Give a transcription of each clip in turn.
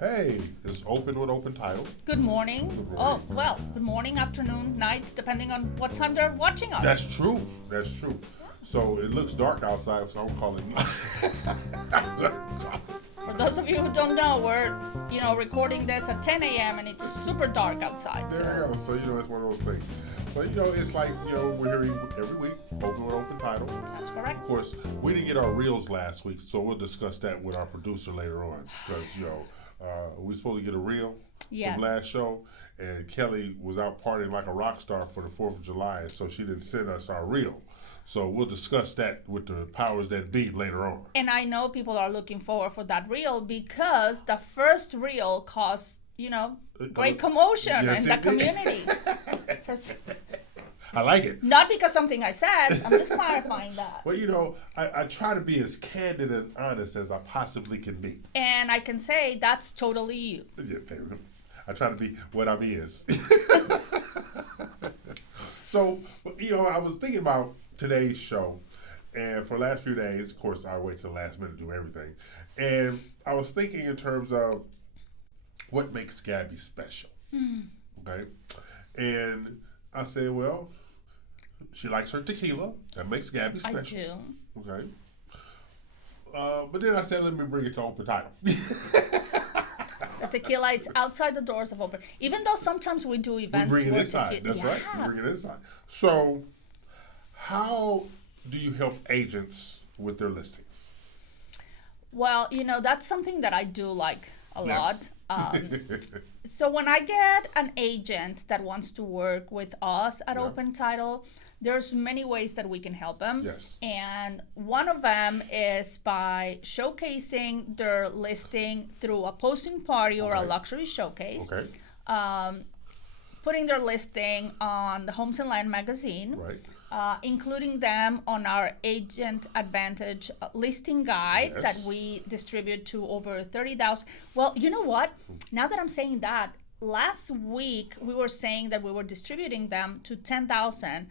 Hey, it's open with open title. Good morning. Good Oh, morning. well, good morning, afternoon, night, depending on what time they're watching us. That's true. That's true. So it looks dark outside, so I'm calling For those of you who don't know, we're, recording this at 10 a.m. and it's super dark outside. There you go. So it's one of those things. But it's like we're here every week, open with open title. That's correct. Of course, we didn't get our reels last week, so we'll discuss that with our producer later on because we supposed to get a reel Yes. from last show, and Kelly was out partying like a rock star for the 4th of July, and so she didn't send us our reel. So we'll discuss that with the powers that be later on. And I know people are looking forward for that reel because the first reel caused, great commotion Yes, in the it did. community. I like it. Not because something I said, I'm just clarifying that. Well, I try to be as candid and honest as I possibly can be. And I can say that's totally you. Yeah, I try to be what I'm is. So, I was thinking about today's show, and for the last few days, of course, I wait till the last minute to do everything. And I was thinking in terms of what makes Gabby special. Okay? And I said, well, she likes her tequila. That makes Gabby I special. do. Okay. But then I said, let me bring it to open title. The tequila, it's outside the doors of open. Even though sometimes we do We events bring it where inside. That's right. Yeah. We bring it inside. So, how do you help agents with their listings? Well, that's something that I do like a Yes. lot. So when I get an agent that wants to work with us at Yeah. Open Title, there's many ways that we can help them. Yes. And one of them is by showcasing their listing through a posting party or a Okay. luxury showcase. Okay. Putting their listing on the Homes and Land magazine. Right. Including them on our Agent Advantage listing guide Yes. that we distribute to over 30,000. Well, you know what? Now that I'm saying that, last week we were saying that we were distributing them to 10,000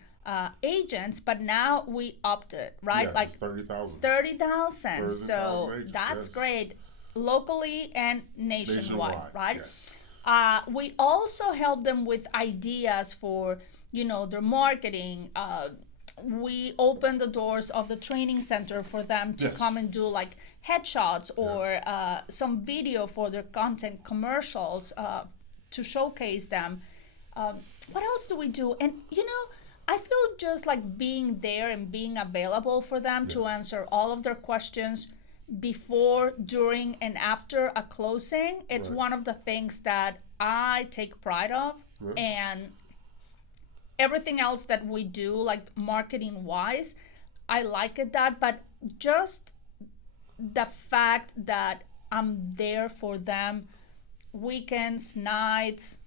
agents, but now we upped it, right? Yeah, Like it's 30,000. 30,000. 30,000 So agents, that's yes. great, locally and nationwide, right? Yes. We also help them with ideas for, their marketing. We open the doors of the training center for them to Yes. come and do like headshots or some video for their content commercials to showcase them. What else do we do? And, I feel just like being there and being available for them to Yes. answer all of their questions before, during, and after a closing. It's Right. one of the things that I take pride of. Right. And everything else that we do, like marketing wise, I like it that, but just the fact that I'm there for them weekends, nights,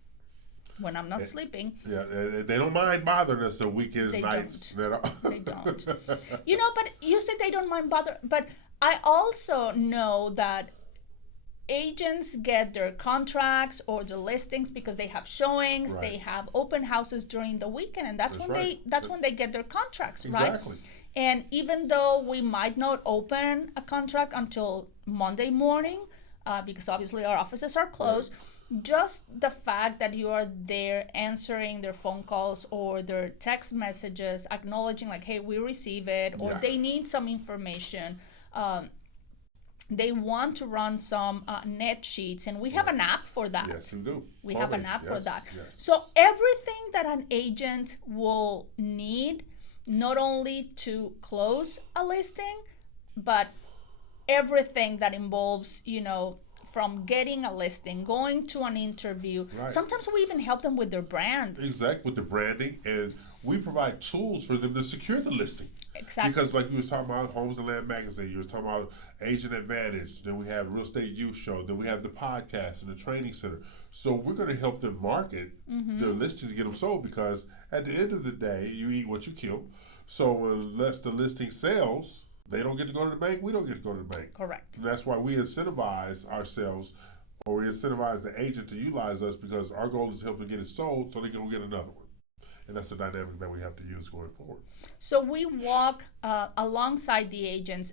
when I'm not sleeping. Yeah, and they don't mind bothering us on weekends, They nights. They don't. don't. But you said they don't mind bother, but I also know that agents get their contracts or their listings because they have showings, Right. they have open houses during the weekend, and that's That's when right. that's when they get their contracts, right? Exactly. And even though we might not open a contract until Monday morning, because obviously our offices are closed, just the fact that you are there answering their phone calls or their text messages, acknowledging like, hey, we receive it, or Yeah. they need some information. They want to run some net sheets, and we have an app for that. Yes, we do. We have an Always. app for Yes, that. yes. So everything that an agent will need, not only to close a listing, but everything that involves, from getting a listing, going to an interview. Right. Sometimes we even help them with their brand. Exactly, with the branding, and we provide tools for them to secure the listing. Exactly. Because like you was talking about Homes and Land Magazine, you was talking about Agent Advantage, then we have Real Estate Youth Show, then we have the podcast and the training center. So we're going to help them market their listings to get them sold, because at the end of the day, you eat what you kill. So unless the listing sells, they don't get to go to the bank, we don't get to go to the bank. Correct. And that's why we incentivize ourselves, or we incentivize the agent to utilize us, because our goal is to help them get it sold so they can go get another one. And that's the dynamic that we have to use going forward. So we walk alongside the agents.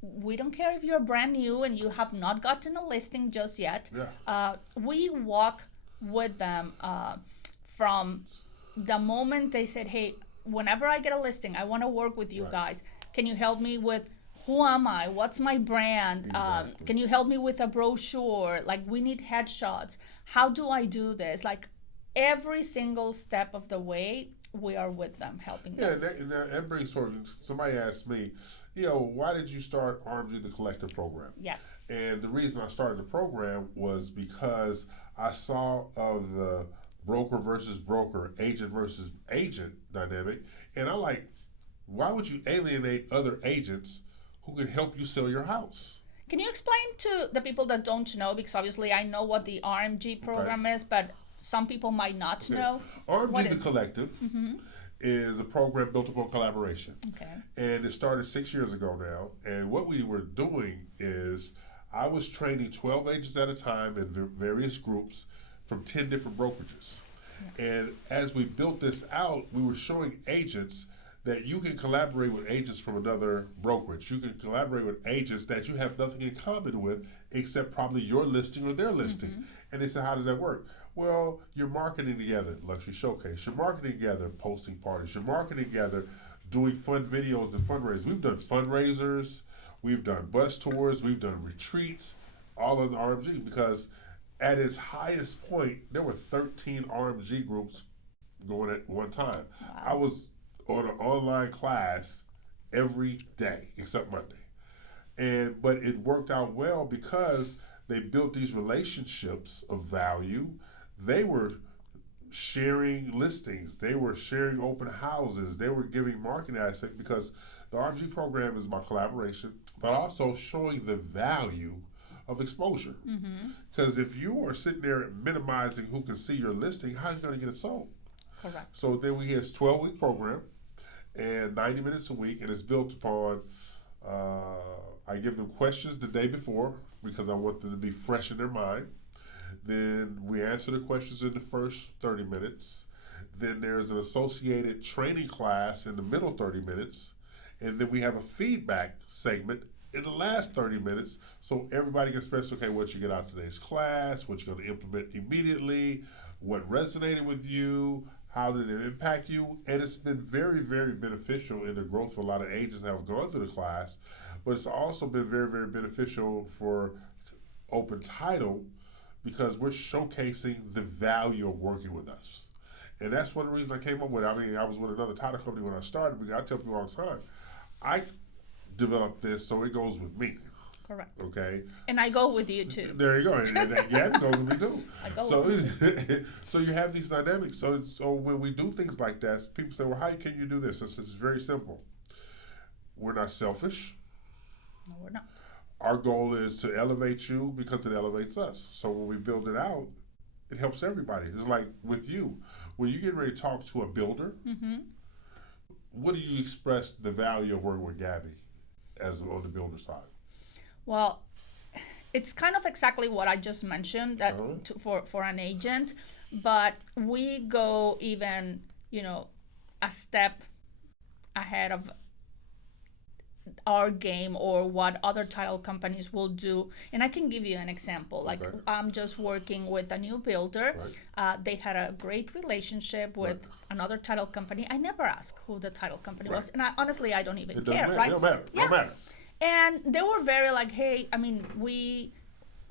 we don't care if you're brand new and you have not gotten a listing just yet. We walk with them from the moment they said, hey, whenever I get a listing, I want to work with you guys. Can you help me with who am I? What's my brand? Exactly. Can you help me with a brochure? Like, we need headshots. How do I do this? Like, every single step of the way, we are with them, helping them. And that brings forward, somebody asked me, why did you start RMG the Collective program? Yes. And the reason I started the program was because I saw of the broker versus broker, agent versus agent dynamic, and I'm like, why would you alienate other agents who can help you sell your house? Can you explain to the people that don't know, because obviously I know what the RMG program is, but some people might not know. RMG the Collective is a program built upon collaboration. Okay. And it started 6 years ago now. And what we were doing is I was training 12 agents at a time in various groups from 10 different brokerages. And as we built this out, we were showing agents that you can collaborate with agents from another brokerage. You can collaborate with agents that you have nothing in common with except probably your listing or their listing. And they said, how does that work? Well, you're marketing together, luxury showcase. You're marketing together, posting parties. You're marketing together, doing fun videos and fundraisers. We've done fundraisers, we've done bus tours, we've done retreats, all in the RMG, because at its highest point, there were 13 RMG groups going at one time. Wow. I was on an online class every day except Monday. But it worked out well because they built these relationships of value. They were sharing listings. They were sharing open houses. They were giving marketing assets, because the RMG program is about collaboration, but also showing the value of exposure. Because if you are sitting there minimizing who can see your listing, how are you going to get it sold? Correct. So then we have a 12-week program and 90 minutes a week, and it's built upon, I give them questions the day before because I want them to be fresh in their mind. Then we answer the questions in the first 30 minutes. Then there's an associated training class in the middle 30 minutes. And then we have a feedback segment in the last 30 minutes, so everybody can express, okay, what you get out of today's class, what you're going to implement immediately, what resonated with you, how did it impact you. And it's been very, very beneficial in the growth of a lot of agents that have gone through the class, but it's also been very, very beneficial for Open Title because we're showcasing the value of working with us. And that's one of the reasons I came up with it. I mean, I was with another title company when I started, because I tell people all the time, I developed this so it goes with me. Correct. Okay. And I go with you too. There you go. And Gaby goes with me too. I go So, with you. so you have these dynamics. So when we do things like that, people say, well, how can you do this? It's very simple. We're not selfish. No, we're not. Our goal is to elevate you because it elevates us. So when we build it out, it helps everybody. It's like with you. When you get ready to talk to a builder, what do you express the value of working with Gaby as on the builder side? Well, it's kind of exactly what I just mentioned, that for an agent, but we go even, a step ahead of our game or what other title companies will do. And I can give you an example. Like, I'm just working with a new builder. They had a great relationship with another title company. I never asked who the title company was, and honestly, I don't even care. Right? It don't matter. Yeah. Don't matter. And they were very like, hey, I mean, we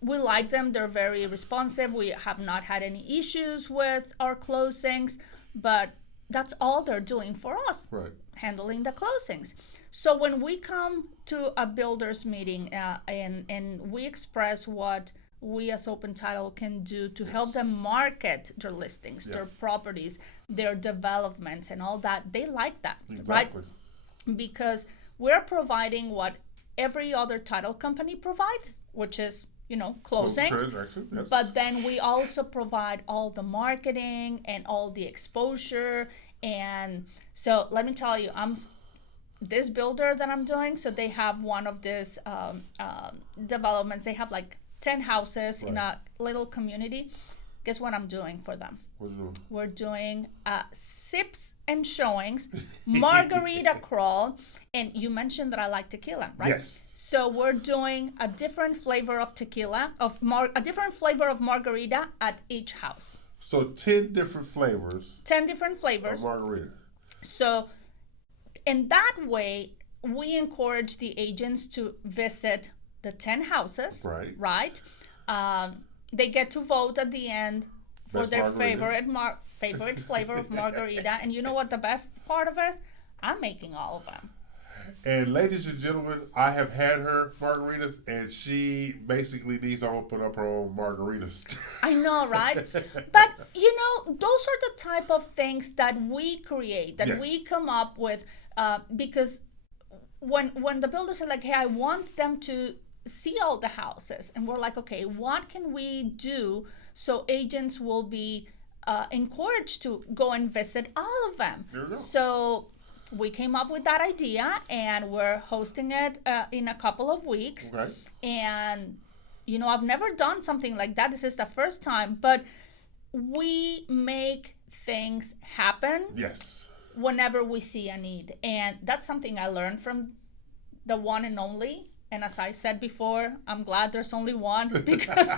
like them. They're very responsive. We have not had any issues with our closings, but that's all they're doing for us, handling the closings. So when we come to a builder's meeting and we express what we as Open Title can do to help them market their listings, their properties, their developments and all that, they like that, right? Because we're providing what every other title company provides, which is, closings. But then we also provide all the marketing and all the exposure. And so let me tell you, this builder that I'm doing, so they have one of these developments. They have like 10 houses in a little community. Guess what I'm doing for them? What you doing? We're doing sips and showings, margarita crawl, and you mentioned that I like tequila, right? Yes. So we're doing a different flavor of tequila, a different flavor of margarita at each house. So 10 different flavors. 10 different flavors. Of margarita. So in that way, we encourage the agents to visit the 10 houses. Right. They get to vote at the end for Best their margarita. favorite flavor of margarita. And you know what the best part of is? I'm making all of them. And ladies and gentlemen, I have had her margaritas, and she basically needs to open up her own margaritas. I know, right? But, you know, those are the type of things that we create, that Yes. we come up with, because when the builders are like, hey, I want them to see all the houses, and we're like, okay, what can we do so agents will be encouraged to go and visit all of them? There you go. So we came up with that idea, and we're hosting it in a couple of weeks. Okay. And, you know, I've never done something like that. This is the first time, but we make things happen. Yes. Whenever we see a need. And that's something I learned from the one and only. And as I said before, I'm glad there's only one, because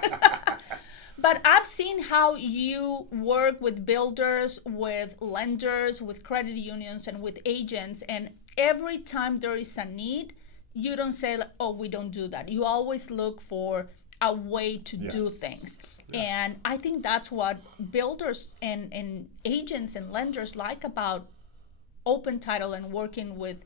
but I've seen how you work with builders, with lenders, with credit unions, and with agents. And every time there is a need, you don't say, like, oh, we don't do that. You always look for a way to do things. Yeah. And I think that's what builders and agents and lenders like about Open Title and working with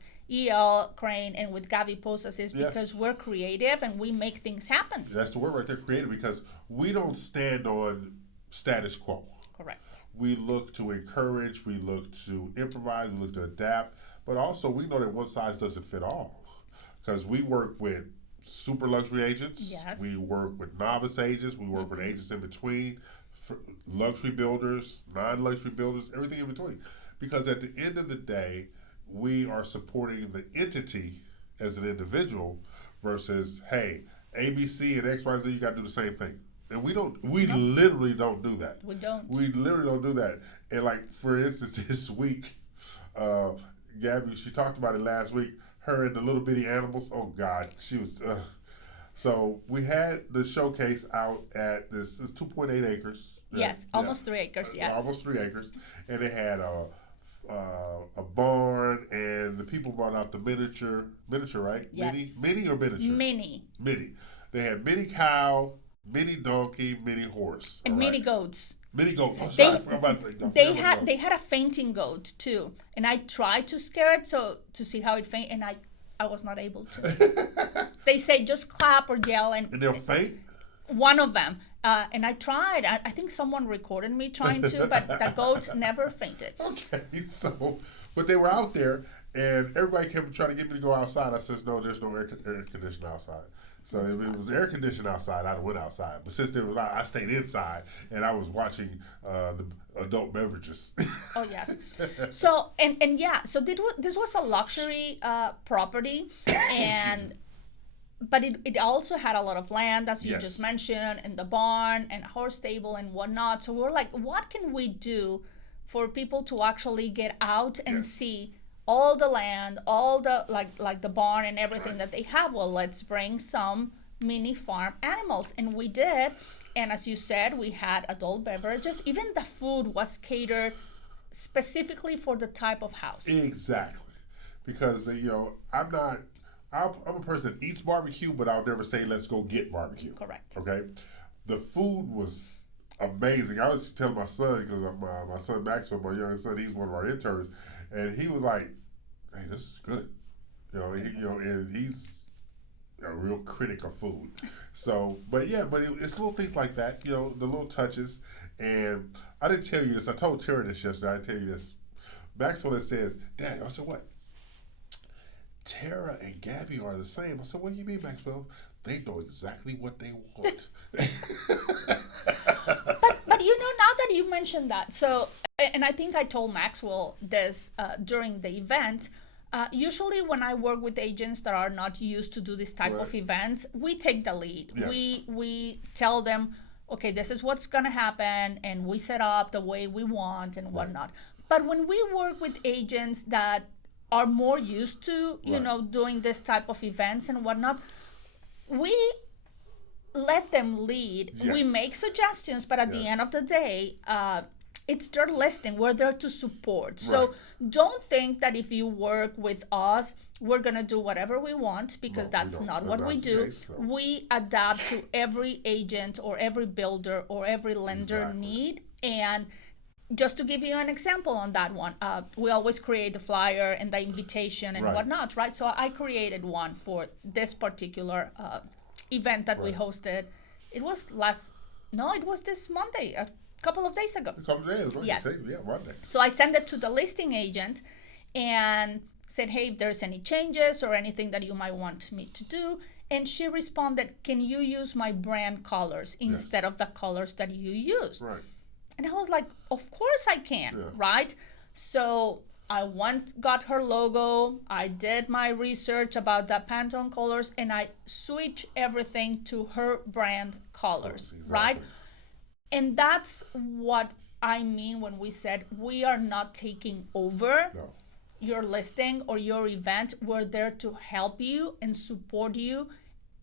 Craine and with Gaby Pozas is because we're creative and we make things happen. That's the word right there, creative, because we don't stand on status quo. Correct. We look to encourage, we look to improvise, we look to adapt, but also we know that one size doesn't fit all, because we work with super luxury agents, we work with novice agents, we work with agents in between, luxury builders, non-luxury builders, everything in between. Because at the end of the day, we are supporting the entity as an individual versus, hey, ABC and XYZ, you got to do the same thing. And we literally don't do that. We don't. We literally don't do that. And like, for instance, this week, Gabby, she talked about it last week, her and the little bitty animals. Oh God, she was, so we had the showcase out at this 2.8 acres. Yes, almost 3 acres, yes. Almost 3 acres. And they had a barn, and the people brought out the miniature, right? Yes. Mini or miniature? Mini. They had mini cow, mini donkey, mini horse. And mini goats. Mini goat. Oh, sorry. They had a fainting goat too, and I tried to scare it to see how it faint, and I was not able to. They say just clap or yell, and they'll faint. One of them, and I tried. I think someone recorded me trying to, but the goat never fainted. Okay, so, but they were out there, and everybody kept trying to get me to go outside. I said, no, there's no air conditioning outside. So if it was air conditioning outside, I'd have went outside. But since there was not, I stayed inside, and I was watching the adult beverages. Oh yes. So so this was a luxury property, but it also had a lot of land, as you just mentioned, and the barn and a horse stable and whatnot. So we're like, what can we do for people to actually get out and see all the land, all the like the barn and everything that they have? Well, let's bring some mini farm animals, and we did. And as you said, we had adult beverages. Even the food was catered specifically for the type of house. Exactly, because I'm a person that eats barbecue, but I'll never say let's go get barbecue. Correct. Okay, the food was amazing. I was telling my son, because my son Maxwell, my youngest son, he's one of our interns, and he was like, "Hey, this is good," and he's a real critic of food. So, but it's little things like that, the little touches. And I didn't tell you this. I told Tara this yesterday. I didn't tell you this. Maxwell says, "Dad," I said, "What?" "Tara and Gabby are the same." I said, "What do you mean, Maxwell?" "They know exactly what they want." But now that you mentioned that, so, and I think I told Maxwell this during the event, usually when I work with agents that are not used to do this type of events, we take the lead. Yes. We tell them, okay, this is what's going to happen, and we set up the way we want and whatnot. But when we work with agents that are more used to, doing this type of events and whatnot, we let them lead. Yes. We make suggestions, but at the end of the day, it's their listing. We're there to support. So don't think that if you work with us, we're going to do whatever we want, because that's not what we do. We adapt to every agent or every builder or every lender need. And just to give you an example on that one, we always create the flyer and the invitation and whatnot, right? So I created one for this particular event that we hosted. It was this Monday, a couple of days ago. A couple of days, right? Yes. Yeah, Monday. So I sent it to the listing agent and said, hey, if there's any changes or anything that you might want me to do. And she responded, can you use my brand colors instead of the colors that you use? Right. And I was like, of course I can, right? So I got her logo, I did my research about the Pantone colors, and I switched everything to her brand colors, right? And that's what I mean when we said we are not taking over your listing or your event. We're there to help you and support you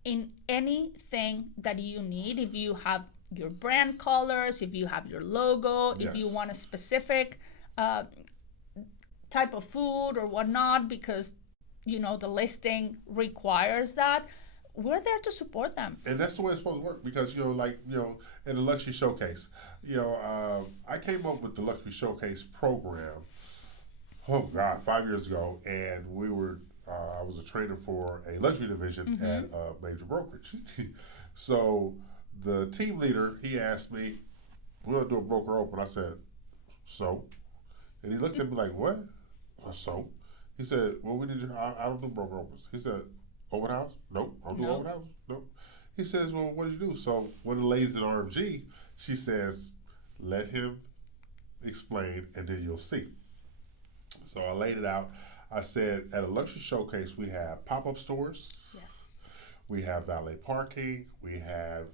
in anything that you need. If you have your brand colors, if you have your logo, if you want a specific type of food or whatnot, because the listing requires that, we're there to support them. And that's the way it's supposed to work, because in the luxury showcase, I came up with the luxury showcase program 5 years ago, and I was a trainer for a luxury division at a major brokerage. So the team leader, he asked me, we're going to do a broker open. I said, so? And he looked at me like, what? So? He said, well, we need you. I don't do broker opens. He said, open house? Nope. I don't do open house? Nope. He says, well, what did you do? So one of the ladies in RMG, she says, let him explain and then you'll see. So I laid it out. I said, at a luxury showcase, we have pop-up stores. Yes. We have valet parking. We have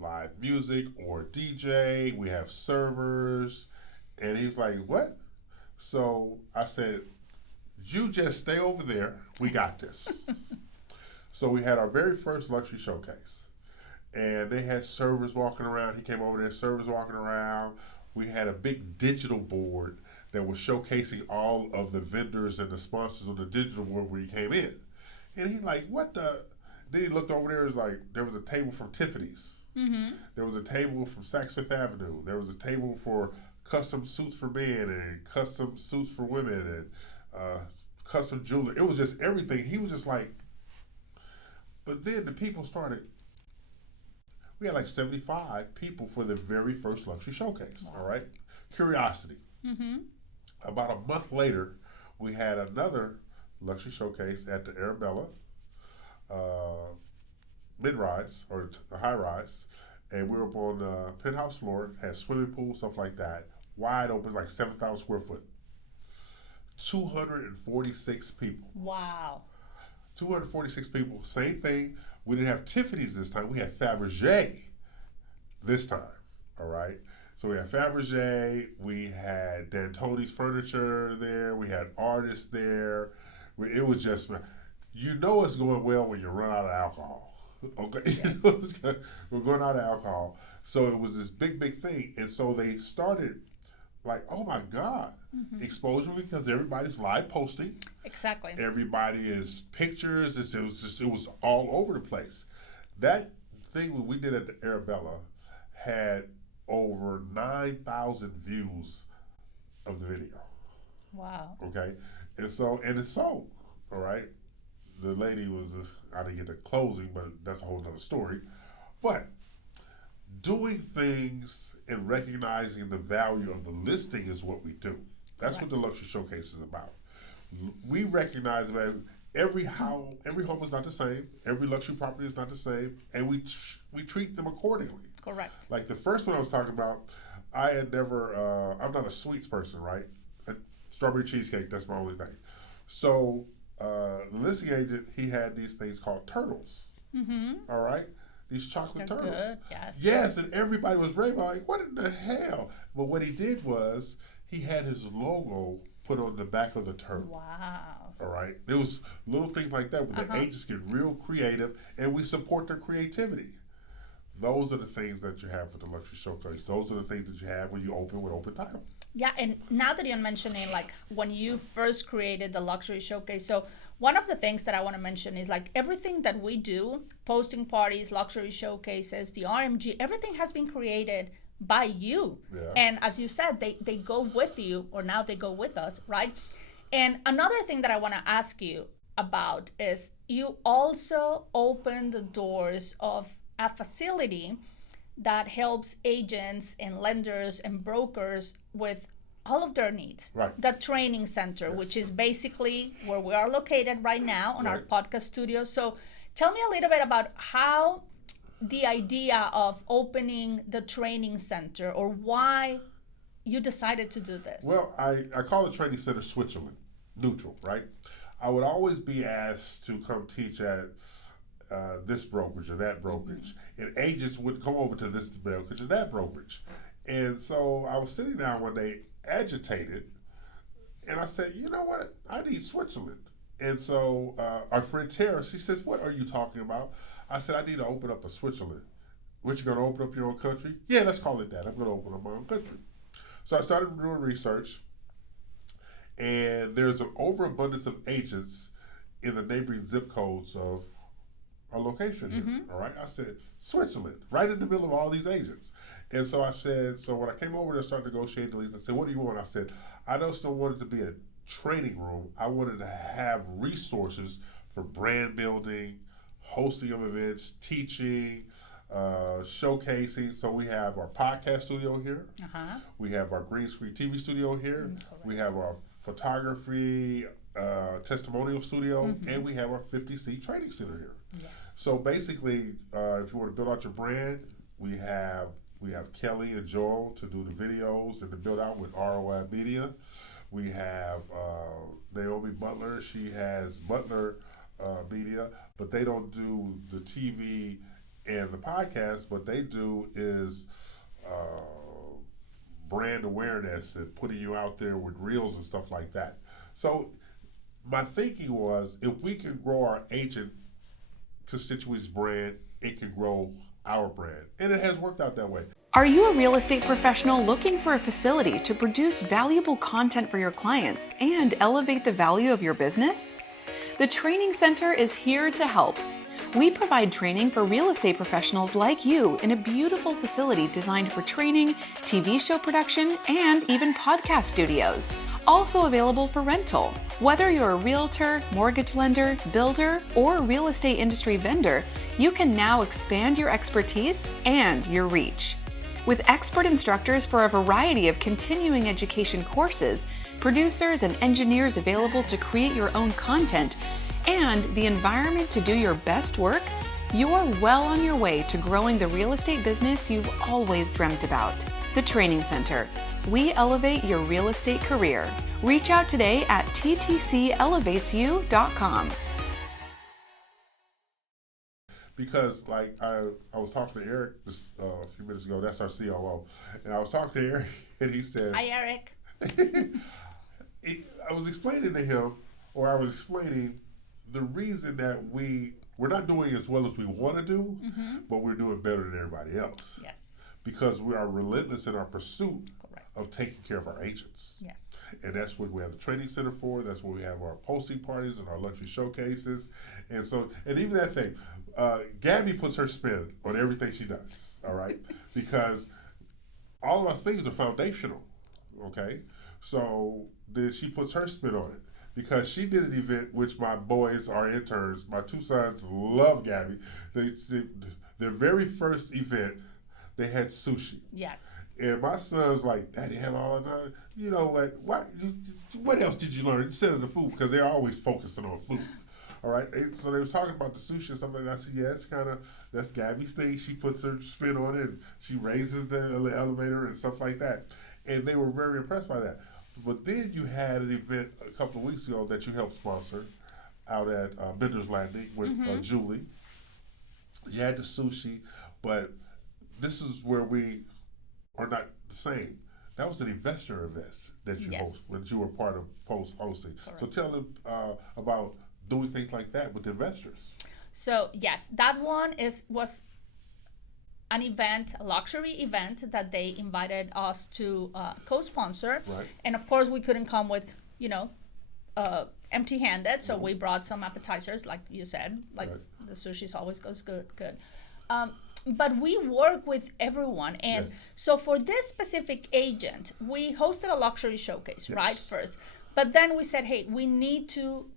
live music or DJ. We have servers. And he's like, what? So I said, you just stay over there. We got this. So we had our very first luxury showcase. And they had servers walking around. He came over there, servers walking around. We had a big digital board that was showcasing all of the vendors and the sponsors on the digital board when he came in. And he's like, what the? Then he looked over there, there was a table from Tiffany's. Mm-hmm. There was a table from Saks Fifth Avenue. There was a table for custom suits for men and custom suits for women and custom jewelry. It was just everything. He was just like, but then the people started, we had like 75 people for the very first luxury showcase, all right? Curiosity. Mm-hmm. About a month later, we had another luxury showcase at the Arabella mid-rise or high-rise, and we were up on the penthouse floor, had swimming pool, stuff like that, wide open, like 7,000 square foot. 246 people. Wow. 246 people, same thing. We didn't have Tiffany's this time, we had Fabergé this time, all right? So we had Fabergé, we had D'Antoni's Furniture there, we had artists there. It was just, it's going well when you run out of alcohol. Okay, yes. We're going out of alcohol. So it was this big, big thing. And so they started like, oh my God, exposure, because everybody's live posting. Exactly. Everybody is pictures. It was all over the place. That thing we did at the Arabella had over 9,000 views of the video. Wow. Okay, and it's sold. All right. The lady I didn't get the closing, but that's a whole nother story. But doing things and recognizing the value of the listing is what we do. That's what the luxury showcase is about. We recognize that every home is not the same. Every luxury property is not the same, and we treat them accordingly. Correct. Like the first one I was talking about, I had never. I'm not a sweets person, right? Strawberry cheesecake, that's my only thing. So the listing agent, he had these things called turtles. Mm-hmm. All right, these chocolate They're turtles. good, yes. Yes, and everybody was raving like, what in the hell? But what he did was he had his logo put on the back of the turtle. Wow. All right, there was little things like that where the agents get real creative, and we support their creativity. Those are the things that you have for the luxury showcase. Those are the things that you have when you open with open title. Yeah, and now that you're mentioning, like, when you first created the luxury showcase, so one of the things that I want to mention is, like, everything that we do, posting parties, luxury showcases, the RMG, everything has been created by you. Yeah. And as you said, they go with you, or now they go with us, right? And another thing that I want to ask you about is you also open the doors of a facility that helps agents and lenders and brokers with all of their needs. Right. The training center, Yes. which is basically where we are located right now on our Right. podcast studio. So tell me a little bit about how the idea of opening the training center, or why you decided to do this. Well, I call the training center Switzerland, neutral, right? I would always be asked to come teach at this brokerage or that brokerage, and agents would come over to this brokerage or that brokerage. And so I was sitting down one day, agitated, and I said, you know what? I need Switzerland. And so our friend Tara, she says, what are you talking about? I said, I need to open up a Switzerland. What, you going to open up your own country? Yeah, let's call it that. I'm going to open up my own country. So I started doing research, and there's an overabundance of agents in the neighboring zip codes of our location here. All right, I said Switzerland, right in the middle of all these agents. And so I said, so when I came over there and started negotiating the lease, I said, what do you want? I said, I just don't want it to be a training room. I wanted to have resources for brand building, hosting of events, teaching, showcasing. So we have our podcast studio here. We have our green screen TV studio here. We have our photography testimonial studio, and we have our 50-seat training center here. Yes. So basically, if you want to build out your brand, we have Kelly and Joel to do the videos and to build out with ROI Media. We have Naomi Butler. She has Butler Media, but they don't do the TV and the podcast. What they do is brand awareness and putting you out there with reels and stuff like that. So my thinking was, if we can grow our agent constituents brand, it can grow our brand. And it has worked out that way. Are you a real estate professional looking for a facility to produce valuable content for your clients and elevate the value of your business? The Training Center is here to help. We provide training for real estate professionals like you in a beautiful facility designed for training, TV show production, and even podcast studios. Also available for rental. Whether you're a realtor, mortgage lender, builder, or real estate industry vendor, you can now expand your expertise and your reach. With expert instructors for a variety of continuing education courses, producers and engineers available to create your own content, and the environment to do your best work, you're well on your way to growing the real estate business you've always dreamt about. The Training Center. We elevate your real estate career. Reach out today at ttcellevatesyou.com. Because like I was talking to Eric just a few minutes ago, that's our COO, and I was talking to Eric, and he says, Hi, Eric. I was explaining to him, or I was explaining the reason that we're not doing as well as we want to do, but we're doing better than everybody else. Yes. Because we are relentless in our pursuit of taking care of our agents. Yes. And that's what we have the training center for. That's where we have our posting parties and our luxury showcases. And so, and even that thing, Gabby puts her spin on everything she does, all right? Because all of our things are foundational, okay? So then she puts her spin on it. Because she did an event which my boys, our interns, my two sons love Gabby. Their very first event, they had sushi. Yes. And my son's like, Daddy had all of that. You know what else did you learn? Instead of the food, because they're always focusing on food. All right. And so they were talking about the sushi and something. I said, yeah, that's Gabby's thing. She puts her spin on it, and she raises the elevator and stuff like that. And they were very impressed by that. But then you had an event a couple of weeks ago that you helped sponsor out at Bender's Landing with Julie. You had the sushi, but this is where we are not the same. That was an investor event that you Yes. that you were part of post hosting. So Correct. tell them about doing things like that with investors. So yes, that one was an event, a luxury event that they invited us to co-sponsor, Right. and of course we couldn't come with empty-handed, so we brought some appetizers, like you said, like Right. the sushi's always goes good. But we work with everyone, and Yes. so for this specific agent, we hosted a luxury showcase, Yes. right, first, but then we said, hey, we need to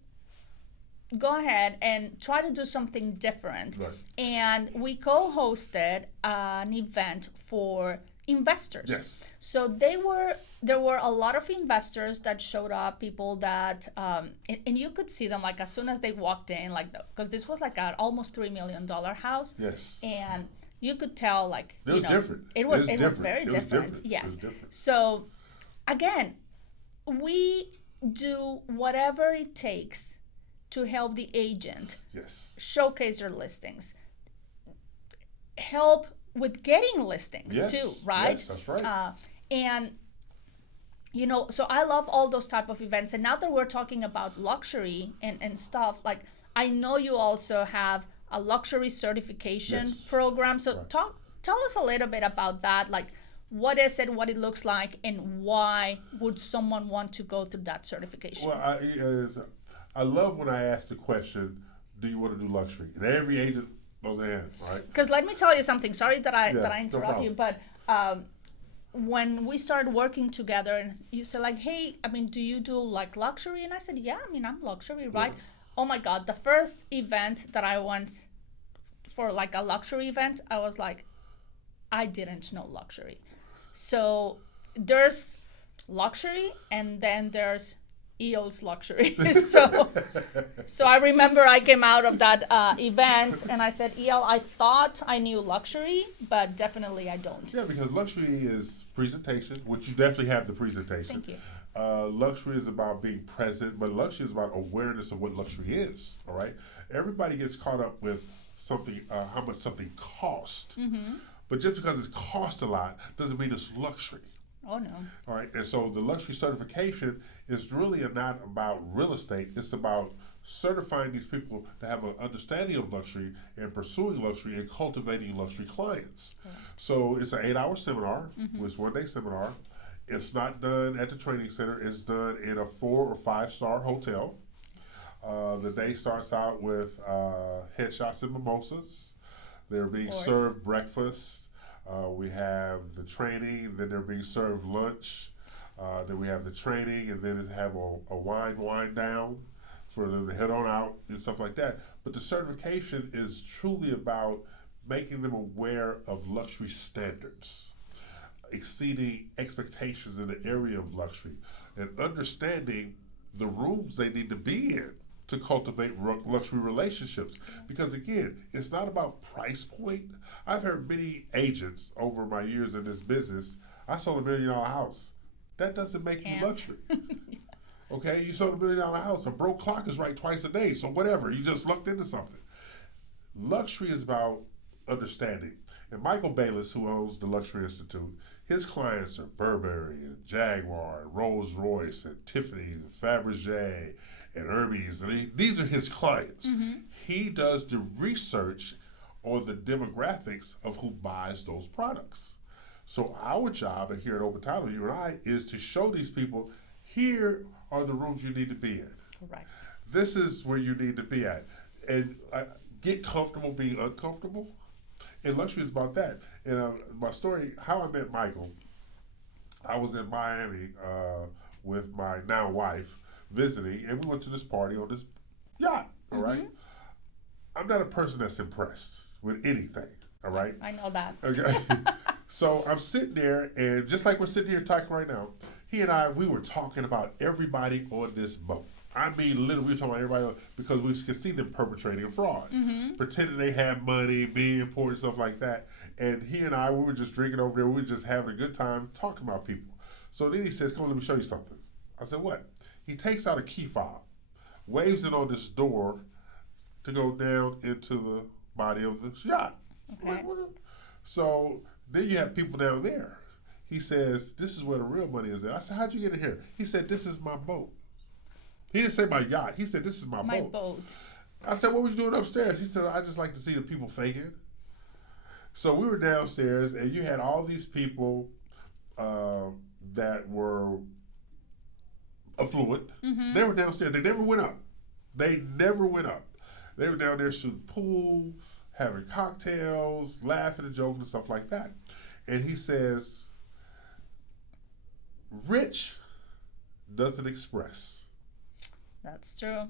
go ahead and try to do something different. Right. And we co-hosted an event for investors. Yes. So there were a lot of investors that showed up, people that and you could see them like as soon as they walked in, like because this was like an almost $3 million house. Yes. And you could tell like It was different. It was different. very It was different. different. Yes. It was different. So again, we do whatever it takes to help the agent Yes. showcase their listings, help with getting listings Yes. too, right? Yes, that's right. And so I love all those type of events. And now that we're talking about luxury and stuff, like I know you also have a luxury certification Yes. program. So Right. tell us a little bit about that, like what is it, what it looks like, and why would someone want to go through that certification? Well, I love when I ask the question, do you want to do luxury? And every agent knows the answer, right? Because let me tell you something. Sorry that I no interrupt you, but when we started working together, and you said like, "Hey, I mean, do you do like luxury?" And I said, "Yeah, I mean, I'm luxury, right?" Oh my God, the first event that I went for, like a luxury event, I was like, I didn't know luxury. So there's luxury, and then there's Eel's luxury. so I remember I came out of that event and I said, Eel, I thought I knew luxury, but definitely I don't. Yeah, because luxury is presentation, which you definitely have the presentation. Thank you. Luxury is about being present, but luxury is about awareness of what luxury is. All right, everybody gets caught up with something, how much something costs. Mm-hmm. But just because it costs a lot doesn't mean it's luxury. Oh no. All right, and so the luxury certification is really not about real estate. It's about certifying these people to have an understanding of luxury and pursuing luxury and cultivating luxury clients. So it's an 8-hour seminar. It's a one-day seminar. It's not done at the training center. It's done in a 4 or 5-star hotel. The day starts out with headshots and mimosas. They're being served breakfast. We have the training, then they're being served lunch. Then we have the training, and then have a wine down for them to head on out and stuff like that. But the certification is truly about making them aware of luxury standards, exceeding expectations in the area of luxury, and understanding the rooms they need to be in to cultivate luxury relationships. Because again, it's not about price point. I've heard many agents over my years in this business, I sold $1 million house. That doesn't make you luxury. Okay, you sold $1 million house. A broke clock is right twice a day, so whatever, you just lucked into something. Luxury is about understanding. And Michael Bayless, who owns the Luxury Institute, his clients are Burberry and Jaguar and Rolls Royce and Tiffany and Fabergé and Hermes. And these are his clients. He does the research on the demographics of who buys those products. So our job here at Open Title, you and I, is to show these people, here are the rooms you need to be in. Correct. This is where you need to be at. And get comfortable being uncomfortable. And luxury is about that. And my story, how I met Michael, I was in Miami with my now wife visiting, and we went to this party on this yacht, all right? I'm not a person that's impressed with anything, all right? I know that. Okay. So I'm sitting there, and just like we're sitting here talking right now, he and I, we were talking about everybody on this boat. I mean, literally, we were talking about everybody because we could see them perpetrating a fraud, pretending they had money, being important, stuff like that. And he and I, we were just drinking over there. We were just having a good time talking about people. So then he says, come on, let me show you something. I said, what? He takes out a key fob, waves it on this door to go down into the body of the yacht. Okay. So then you have people down there. He says, this is where the real money is at. I said, how'd you get in here? He said, this is my boat. He didn't say my yacht. He said, this is my boat. My boat. I said, what were you doing upstairs? He said, I just like to see the people faking. So we were downstairs, and you had all these people that were affluent. Mm-hmm. They were downstairs. They never went up. They were down there shooting pool, having cocktails, laughing and joking and stuff like that. And he says, rich doesn't express. That's true.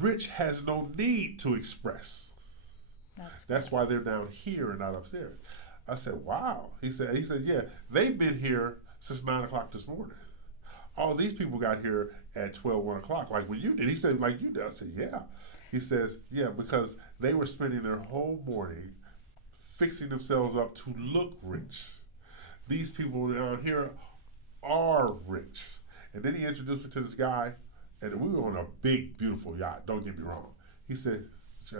Rich has no need to express. That's why they're down here and not upstairs. I said, wow. He said, yeah, they've been here since 9 o'clock this morning. All these people got here at 12, 1 o'clock, like when you did. He said, like you did. I said, yeah. He says, yeah, because they were spending their whole morning fixing themselves up to look rich. These people down here are rich. And then he introduced me to this guy, and we were on a big, beautiful yacht. Don't get me wrong. He said, his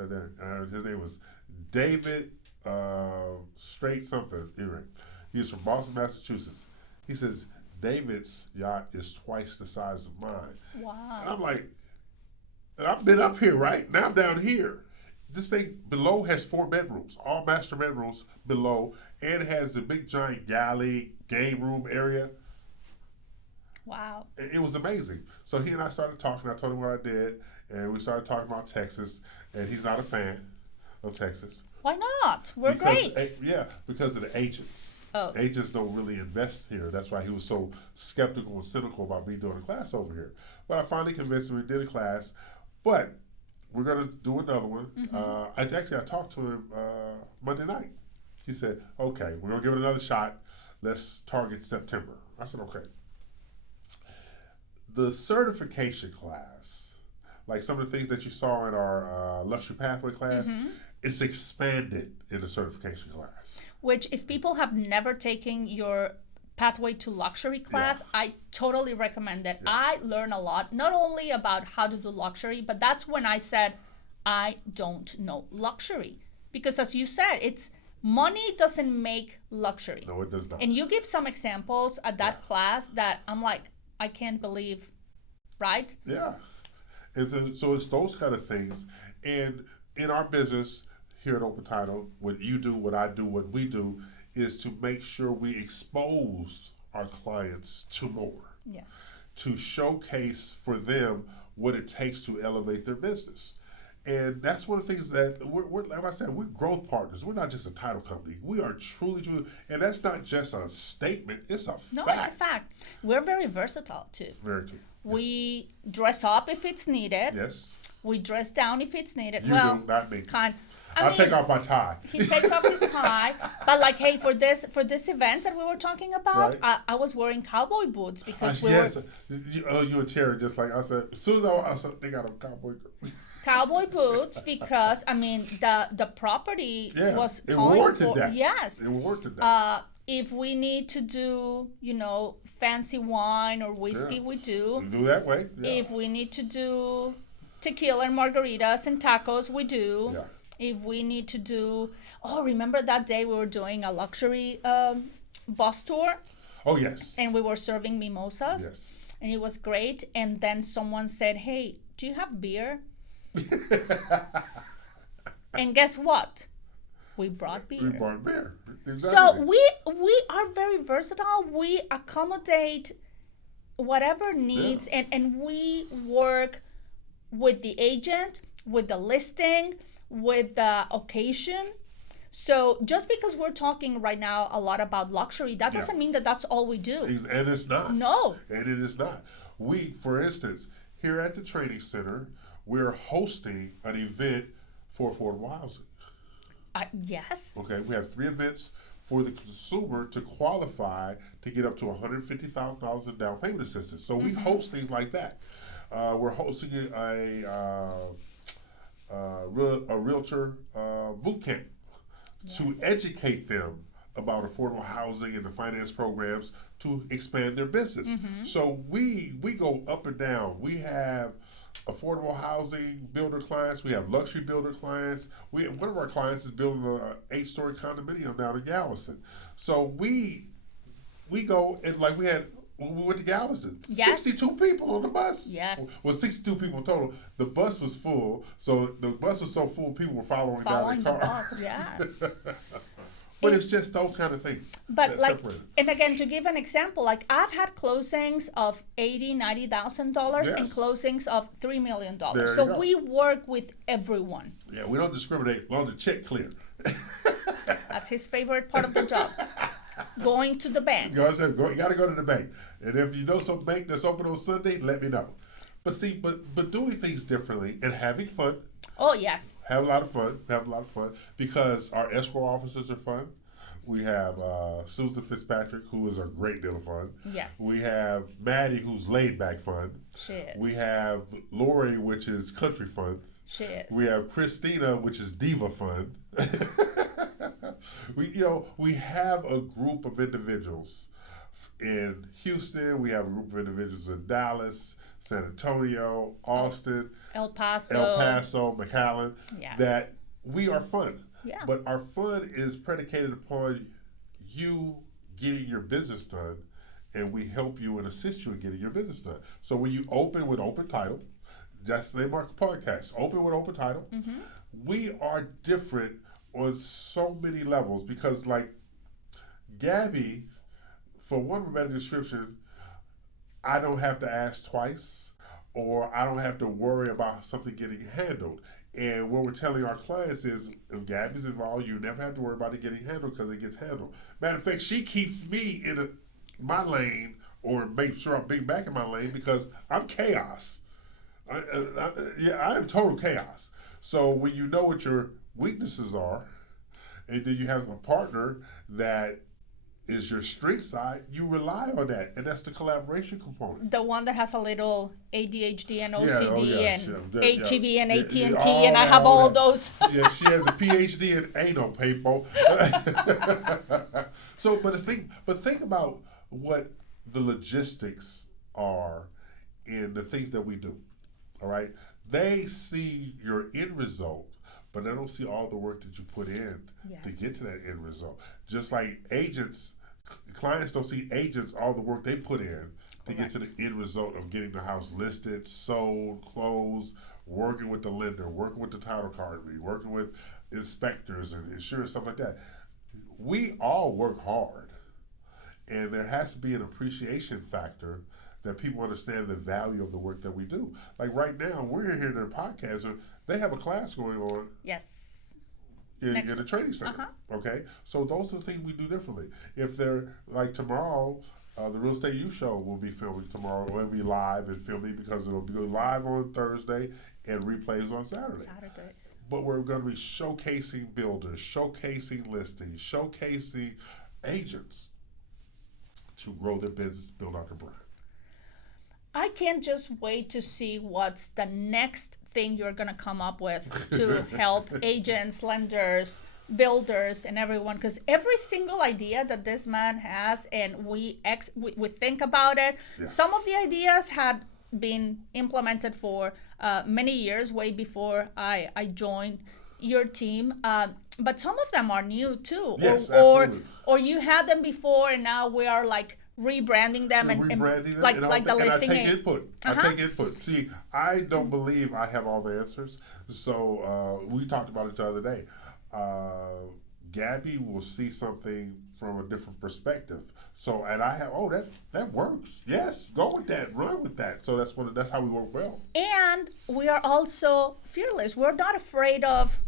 name was David Straight something. He's from Boston, Massachusetts. He says, David's yacht is twice the size of mine. Wow. And I'm like, I've been up here, right? Now I'm down here. This thing below has 4 bedrooms, all master bedrooms below, and it has the big giant galley, game room area. Wow. It was amazing. So he and I started talking. I told him what I did, and we started talking about Texas, and he's not a fan of Texas. Why not? We're great. Yeah, because of the agents. Oh. Agents don't really invest here. That's why he was so skeptical and cynical about me doing a class over here. But I finally convinced him. We did a class. But we're going to do another one. Mm-hmm. I talked to him Monday night. He said, okay, we're going to give it another shot. Let's target September. I said, okay. The certification class, like some of the things that you saw in our luxury pathway class, it's expanded in the certification class. Which, if people have never taken your Pathway to Luxury class, I totally recommend it. I learned a lot, not only about how to do luxury, but that's when I said, I don't know luxury. Because as you said, it's money doesn't make luxury. No, it does not. And you give some examples at that class that I'm like, I can't believe, right? Yeah. And so it's those kind of things. And in our business here at Open Title, what you do, what I do, what we do, is to make sure we expose our clients to more. Yes. To showcase for them what it takes to elevate their business. And that's one of the things that we're like I said, we're growth partners. We're not just a title company. We are truly, and that's not just a statement, it's a fact. No, it's a fact. We're very versatile too. Very true. We dress up if it's needed. Yes. We dress down if it's needed. You well, do, not me. I'll take off my tie. He takes off his tie, but like, hey, for this event that we were talking about, right. I was wearing cowboy boots because we were. You and Terry, just like I said. As soon as I said they got a cowboy boots because I mean the property was calling for that. Yes. It warranted that. If we need to do fancy wine or whiskey, we do. We do that way. Yeah. If we need to do tequila and margaritas and tacos, we do. Yeah. If we need to do, remember that day we were doing a luxury bus tour? Oh, yes. And we were serving mimosas. Yes. And it was great. And then someone said, hey, do you have beer? And guess what? We brought beer. We brought beer. Exactly. So we are very versatile. We accommodate whatever needs and we work with the agent, with the listing, with the occasion. So just because we're talking right now a lot about luxury, that doesn't mean that that's all we do. And it's not. No. And it is not. We, for instance, here at the training center, we're hosting an event for affordable housing. Yes. Okay, we have 3 events for the consumer to qualify to get up to $150,000 in down payment assistance. So we host things like that. We're hosting a realtor boot camp to educate them about affordable housing and the finance programs to expand their business. So we go up and down. We have affordable housing builder clients. We have luxury builder clients. One of our clients is building a 8-story condominium down in Galveston. So we go and like we went to Galveston. Yes. 62 people on the bus. Yes. Well, 62 people total. The bus was full. So the bus was so full, people were following down the car. Bus, yes. But it's just those kind of things. But like, separate it. and again, to give an example, like I've had closings of $80,000-$90,000 and Yes. closings of $3 million. There you So go. we work with everyone. Yeah, we don't discriminate as long as the check clear. That's his favorite part of the job. Going to the bank. You got to go to the bank. And if you know some bank that's open on Sunday, let me know. But see, but doing things differently and having fun. Oh, yes. Have a lot of fun because our escrow officers are fun. We have Susan Fitzpatrick, who is a great deal of fun. Yes. We have Maddie, who's laid back fun. She is. We have Lori, which is country fun. She is. We have Christina, which is diva fun. We have a group of individuals in Houston. We have a group of individuals in Dallas, San Antonio, Austin, El Paso, McAllen, Yes. that we are fun. Yeah. But our fun is predicated upon you getting your business done, and we help you and assist you in getting your business done. So when you open with open title, that's the name of our podcast, Open with Open Title. We are different on so many levels because, like, Gabby, for one of a better description, I don't have to ask twice, or I don't have to worry about something getting handled. And what we're telling our clients is, if Gabby's involved, you never have to worry about it getting handled because it gets handled. Matter of fact, she keeps me in my lane, or makes sure I'm being back in my lane, because I'm chaos. I am total chaos. So when you know what your weaknesses are, and then you have a partner that is your strength side, you rely on that, and that's the collaboration component. the one that has a little ADHD and OCD and Yeah, HEB and AT&T, all and I that, have all all that. those. Yeah, she has a PhD in anal people. So, but think about what the logistics are in the things that we do. All right, they see your end result, but they don't see all the work that you put in to get to that end result. Just like clients don't see agents all the work they put in to get to the end result of getting the house listed, sold, closed, working with the lender, working with the title company, working with inspectors and insurance, stuff like that. We all work hard, and there has to be an appreciation factor that people understand the value of the work that we do. Like right now, we're here in their podcast, and they have a class going on Yes. in the training center. Okay, so those are the things we do differently. If they're like tomorrow, the Real Estate Youth Show will be filming tomorrow. We'll be live and filming because it'll be live on Thursday and replays on Saturdays. But we're going to be showcasing builders, showcasing listings, showcasing agents to grow their business, build out their brand. I can't just wait to see what's the next thing you're going to come up with to help agents, lenders, builders, and everyone, because every single idea that this man has, and we think about it. Yeah. Some of the ideas had been implemented for many years, way before I joined your team, but some of them are new too. Yes, or you had them before, and now we are like rebranding them and like the listing. I take input. I take input. See, I don't believe I have all the answers. So we talked about it the other day. Gabby will see something from a different perspective. So, and I have, that works. Yes, go with that, run with that. So that's how we work well. And we are also fearless. We're not afraid of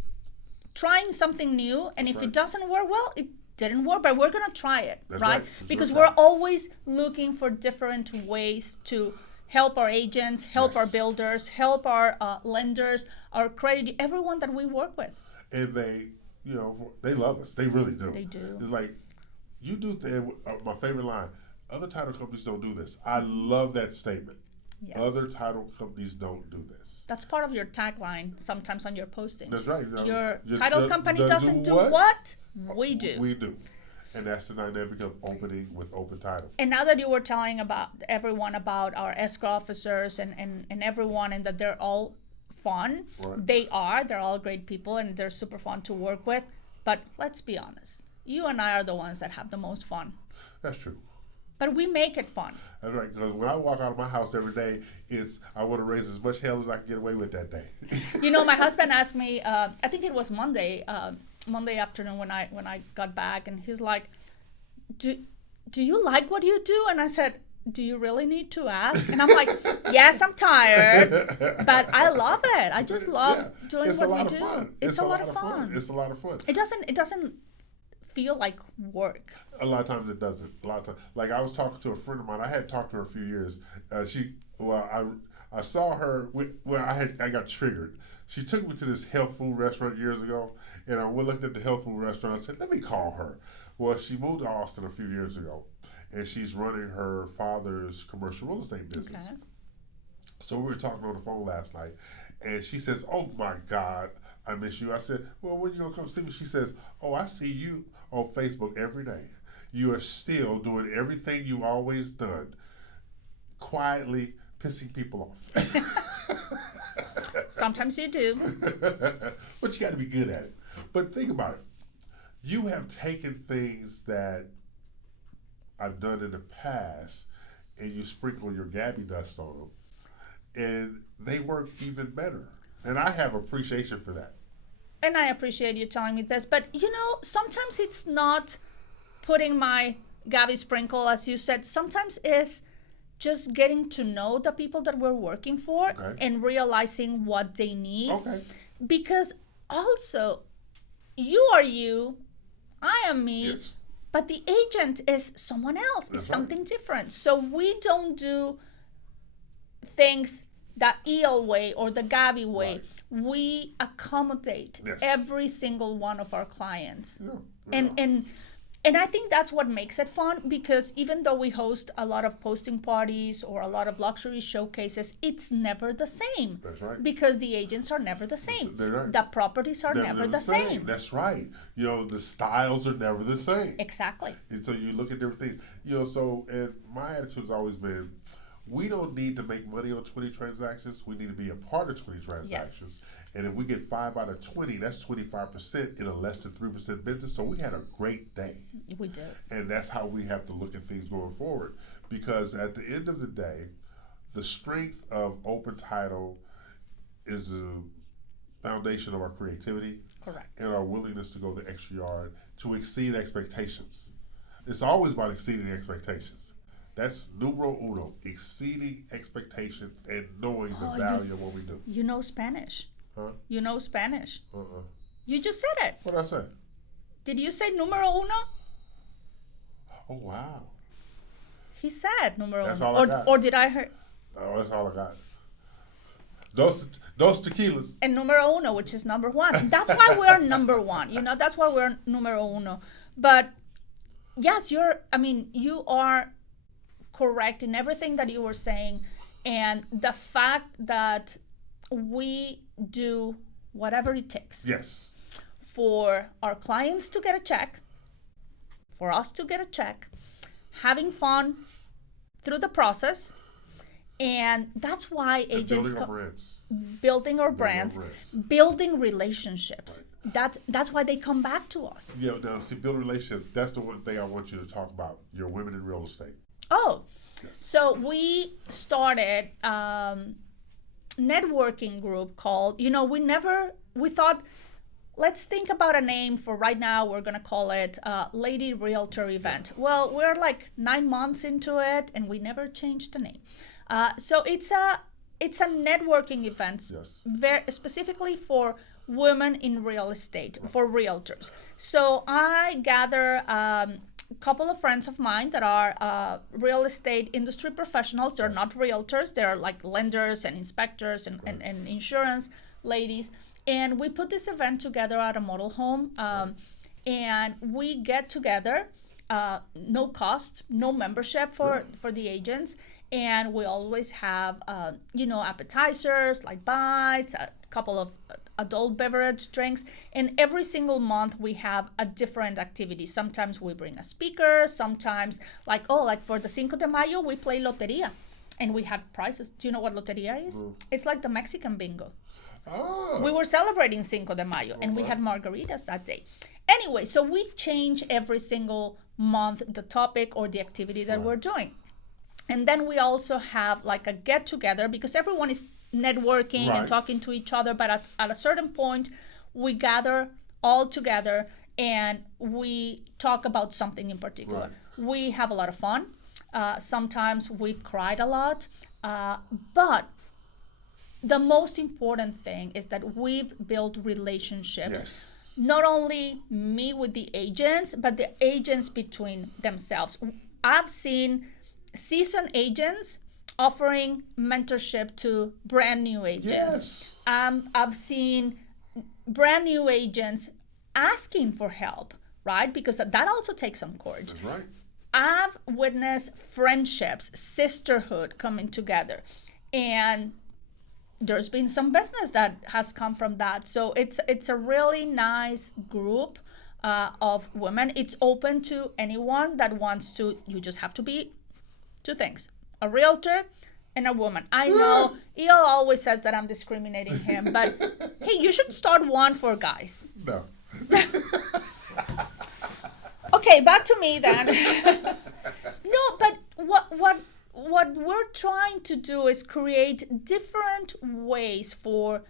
trying something new. And if it doesn't work well, it didn't work, but we're gonna try it, right? Because we're always looking for different ways to help our agents, help our builders, help our lenders, our credit, everyone that we work with. And they, they love us. They really do. They do. It's like, you do my favorite line, other title companies don't do this. I love that statement. Yes. Other title companies don't do this. That's part of your tagline sometimes on your postings. That's right. Your title company doesn't do what? We do. We do. And that's the dynamic of opening with open title. And now that you were telling about everyone about our escrow officers and everyone, and that they're all fun, Right. they're all great people, and they're super fun to work with. But let's be honest, you and I are the ones that have the most fun. That's true. But we make it fun. That's right. Because when I walk out of my house every day, I want to raise as much hell as I can get away with that day. You know, my husband asked me, I think it was Monday afternoon when I got back, and he's like, do you like what you do? And I said, do you really need to ask? And I'm like, yes, I'm tired, but I love it. I just love doing what we do. Fun. It's a lot of fun. It's a lot of fun. It doesn't feel like work. A lot of times it doesn't. A lot of times, like I was talking to a friend of mine. I had talked to her a few years. I saw her. I got triggered. She took me to this health food restaurant years ago, and I looked at the health food restaurant. I said, "Let me call her." Well, she moved to Austin a few years ago, and she's running her father's commercial real estate business. Okay. So we were talking on the phone last night, and she says, "Oh my God, I miss you." I said, "Well, when you gonna come see me?" She says, "Oh, I see you on Facebook every day. You are still doing everything you always done, quietly pissing people off." Sometimes you do. But you got to be good at it. But think about it. You have taken things that I've done in the past, and you sprinkle your Gabby dust on them, and they work even better. And I have appreciation for that. And I appreciate you telling me this, but you know, sometimes it's not putting my Gabby sprinkle, as you said. Sometimes it's just getting to know the people that we're working for, and realizing what they need. Okay. Because also, you are you, I am me, Yes. but the agent is someone else. It's That's something different. So we don't do things the EL way or the Gabby way. Right. We accommodate Yes. every single one of our clients. Yeah. And I think that's what makes it fun, because even though we host a lot of posting parties or a lot of luxury showcases, it's never the same. That's right. Because the agents are never the same. They're right. The properties are never the same. That's right. You know, the styles are never the same. Exactly. And so you look at different things. You know, so, and my attitude has always been, we don't need to make money on 20 transactions. We need to be a part of 20 transactions. Yes. And if we get 5 out of 20, that's 25% in a less than 3% business. So we had a great day. We do. And that's how we have to look at things going forward. Because at the end of the day, the strength of open title is the foundation of our creativity. Correct. And our willingness to go the extra yard to exceed expectations. It's always about exceeding expectations. That's numero uno, exceeding expectations and knowing the value of what we do. You know Spanish. Huh? You know Spanish. Uh-uh. You just said it. What did I say? Did you say numero uno? Oh, wow. He said numero That's uno. all I got. Or did I hear? Oh, that's all I got. Dos tequilas. And numero uno, which is number one. That's why we're number one. You know, that's why we're numero uno. But yes, you are correct in everything that you were saying. And the fact that we do whatever it takes. Yes. For our clients to get a check, for us to get a check, having fun through the process. And that's why agents building our brands, building relationships. Right. That's why they come back to us. Yeah, now see, building relationships, that's the one thing I want you to talk about, your women in real estate. Oh, yes. So we started networking group called, we thought, let's think about a name for right now. We're going to call it Lady Realtor Event. Well, we're like 9 months into it, and we never changed the name. So it's a networking event, yes. Very specifically for women in real estate, for realtors. So I gather a couple of friends of mine that are real estate industry professionals. They're not realtors. They're like lenders and inspectors and insurance ladies. And we put this event together at a model home, and we get together, no cost, no membership for the agents, and we always have, appetizers like bites, a couple of adult beverage drinks. And every single month we have a different activity. Sometimes we bring a speaker, sometimes like for the Cinco de Mayo, we play Loteria. And we had prizes. Do you know what Loteria is? It's like the Mexican bingo. Oh. We were celebrating Cinco de Mayo, and we had margaritas that day. Anyway, so we change every single month the topic or the activity that we're doing. And then we also have like a get together because everyone is networking and talking to each other. But at a certain point, we gather all together and we talk about something in particular. We have a lot of fun. Sometimes we've cried a lot. But the most important thing is that we've built relationships. Yes. Not only me with the agents, but the agents between themselves. I've seen seasoned agents offering mentorship to brand new agents. Yes. I've seen brand new agents asking for help, right? Because that also takes some courage. That's right. I've witnessed friendships, sisterhood coming together. And there's been some business that has come from that. So it's a really nice group of women. It's open to anyone that wants to. You just have to be two things: a realtor and a woman. I know Eel always says that I'm discriminating him, but hey, you should start one for guys. No. Okay, back to me then. No, but what we're trying to do is create different ways for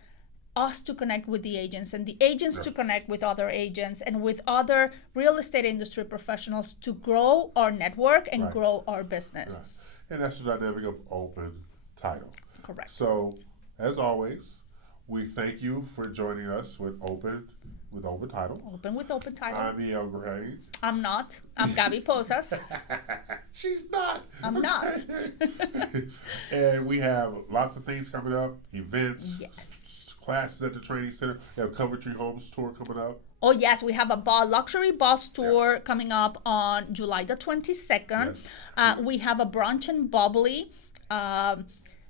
us to connect with the agents and the agents to connect with other agents and with other real estate industry professionals to grow our network and grow our business. Right. And that's the dynamic of Open Title. Correct. So, as always, we thank you for joining us with Open Title. Open with Open Title. I'm Craine. I'm not. I'm Gaby Pozas. She's not. I'm not. And we have lots of things coming up, events, Yes. classes at the training center. We have Coventry Homes tour coming up. Oh, yes, we have a luxury bus tour coming up on July the 22nd. Yes. We have a brunch and bubbly On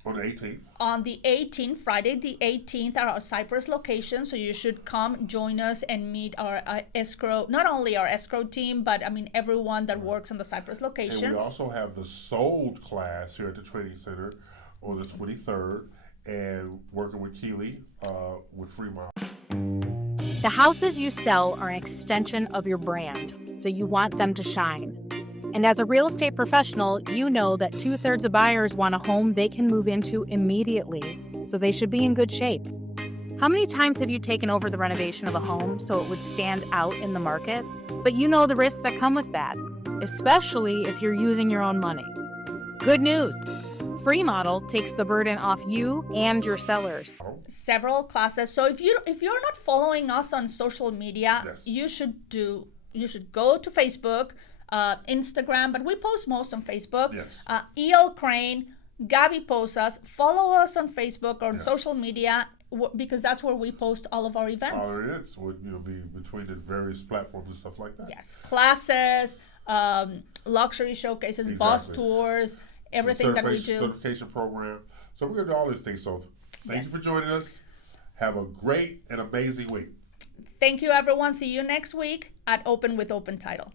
the 18th. on the 18th, Friday the 18th at our Cypress location. So you should come join us and meet our escrow, not only our escrow team, but I mean everyone that works on the Cypress location. And we also have the Sold class here at the training center on the 23rd, and working with Keely with Fremont. The houses you sell are an extension of your brand, so you want them to shine. And as a real estate professional, you know that 2/3 of buyers want a home they can move into immediately, so they should be in good shape. How many times have you taken over the renovation of a home so it would stand out in the market? But you know the risks that come with that, especially if you're using your own money. Good news! Free Model takes the burden off you and your sellers. Several classes. So if you're not following us on social media, you should go to Facebook, Instagram, but we post most on Facebook. Yes. Craine, Gaby Pozas. Follow us on Facebook or on social media because that's where we post all of our events. All it is would be between the various platforms and stuff like that. Yes, classes, luxury showcases, bus tours, everything that we do. Certification program. So we're going to do all these things. So thank you for joining us. Have a great and amazing week. Thank you, everyone. See you next week at Open with Open Title.